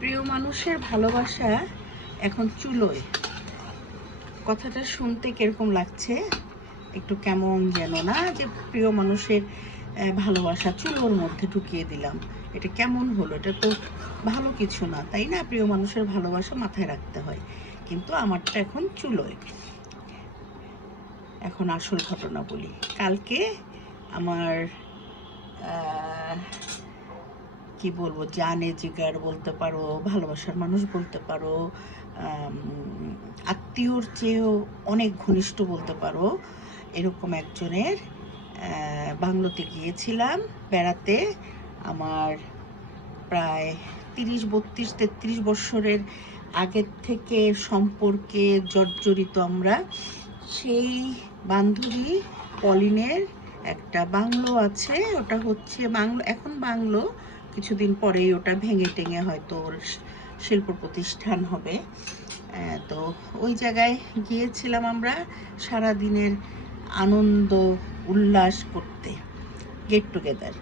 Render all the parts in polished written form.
প্রিয় মানুষের ভালোবাসা এখন চুলোয়। কথাটা শুনতে কিরকম লাগছে? একটু কেমন যেন না, যে প্রিয় মানুষের ভালোবাসা চুলোর মধ্যে ঢুকিয়ে দিলাম। এটা কেমন হলো? এটা তো ভালো কিছু না, তাই না? প্রিয় মানুষের ভালোবাসা মাথায় রাখতে হয়, কিন্তু আমারটা এখন চুলোয়। এখন আসল ঘটনা বলি। কালকে আমার কি বলবো, জানে জিগার বলতে পারো, ভালোবাসার মানুষ বলতে পারো, আত্মীয়র চেয়েও অনেক ঘনিষ্ঠ বলতে পারো, এরকম একজনের বাংলোতে গিয়েছিলাম বেড়াতে। আমার প্রায় 30, 32, 33 বছরের আগের থেকে সম্পর্কে জর্জরিত আমরা। সেই বান্ধবী পলিনের একটা বাংলো আছে, ওটা হচ্ছে বাংলো, এখন বাংলো, কিছুদিন পরেই ওটা ভেঙে টেঙে হয়তো ওর শিল্প প্রতিষ্ঠান হবে। তো ওই জায়গায় গিয়েছিলাম আমরা সারা দিনের আনন্দ উল্লাস করতে, গেট টুগেদার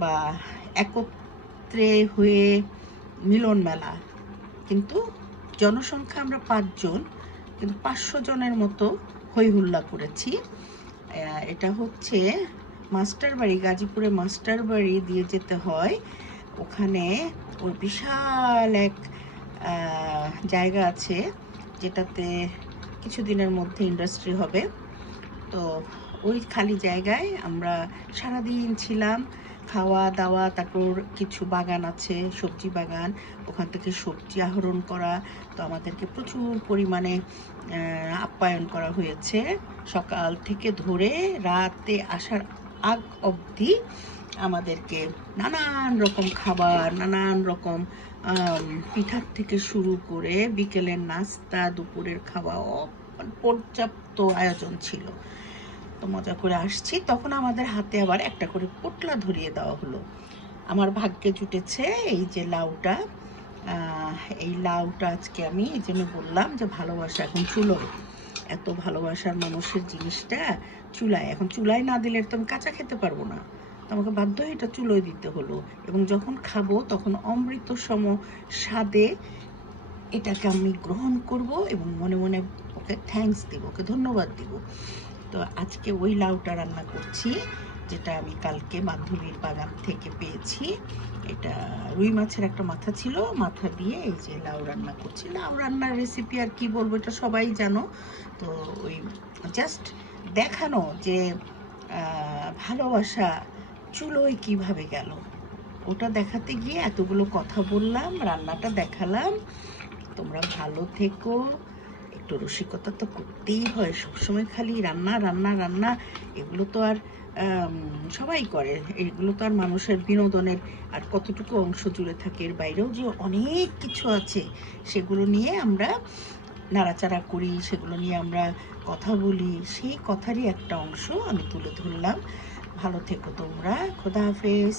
বা একত্রে হয়ে মিলন মেলা। কিন্তু জনসংখ্যা আমরা 5 জন, কিন্তু 500 জনের মতো হই হুল্লা করেছি। এটা হচ্ছে মাস্টার বাড়ি, গাজীপুরে মাস্টার বাড়ি দিয়ে যেতে হয়। ওখানে ওই বিশাল এক জায়গা আছে, যেটাতে কিছুদিনের মধ্যে ইন্ডাস্ট্রি হবে। তো ওই খালি জায়গায় আমরা সারাদিন ছিলাম, খাওয়া দাওয়া, তারপর কিছু বাগান আছে, সবজি বাগান, ওখান থেকে সবজি আহরণ করা। তো আমাদেরকে প্রচুর পরিমাণে আপ্যায়ন করা হয়েছে, সকাল থেকে ধরে রাতে আসার আগ অবধি আমাদেরকে নানান রকম খাবার, নানান রকম পিঠার থেকে শুরু করে বিকেলের নাস্তা, দুপুরের খাওয়া, পর্যাপ্ত আয়োজন ছিল। তো মজা করে আসছি, তখন আমাদের হাতে আবার একটা করে পোটলা ধরিয়ে দেওয়া হলো। আমার ভাগ্যে জুটেছে এই যে লাউটা। এই লাউটা আজকে আমি এই জন্য বললাম যে ভালোবাসা এখন চুলোয়। এত ভালোবাসার মানুষের জিনিসটা চুলায়, এখন চুলায় না দিলে তো আমি কাঁচা খেতে পারবো না, তো আমাকে বাধ্য হয়ে এটা চুলোয় দিতে হলো। এবং যখন খাবো তখন অমৃত সম স্বাদে এটাকে আমি গ্রহণ করব এবং মনে মনে ওকে থ্যাঙ্কস দিব, ওকে ধন্যবাদ দিব। তো আজকে ওই লাউটা রান্না করছি, যেটা আমি কালকে বান্ধবীর বাগান থেকে পেয়েছি। এটা রুই মাছের একটা মাথা ছিল, মাথা দিয়ে এই যে লাউ রান্না করছি। লাউ রান্নার রেসিপি আর কি বলবো, এটা সবাই জানো। তো ওই জাস্ট দেখানো যে ভালোবাসা চুলোয় কিভাবে গেল, ওটা দেখাতে গিয়ে এতগুলো কথা বললাম, রান্নাটা দেখালাম। তোমরা ভালো থেকো। একটু রসিকতা তো করতেই হয়, সবসময় খালি রান্না রান্না রান্না, এগুলো তো আর সবাই করে, এগুলো তো আর মানুষের বিনোদনের আর কতটুকু অংশ জুড়ে থাকে। এর বাইরেও যে অনেক কিছু আছে, সেগুলো নিয়ে আমরা নাড়াচাড়া করি, সেগুলো নিয়ে আমরা কথা বলি, সেই কথারই একটা অংশ আমি তুলে ধরলাম। ভালো থেকো তোমরা, খোদা হাফেজ।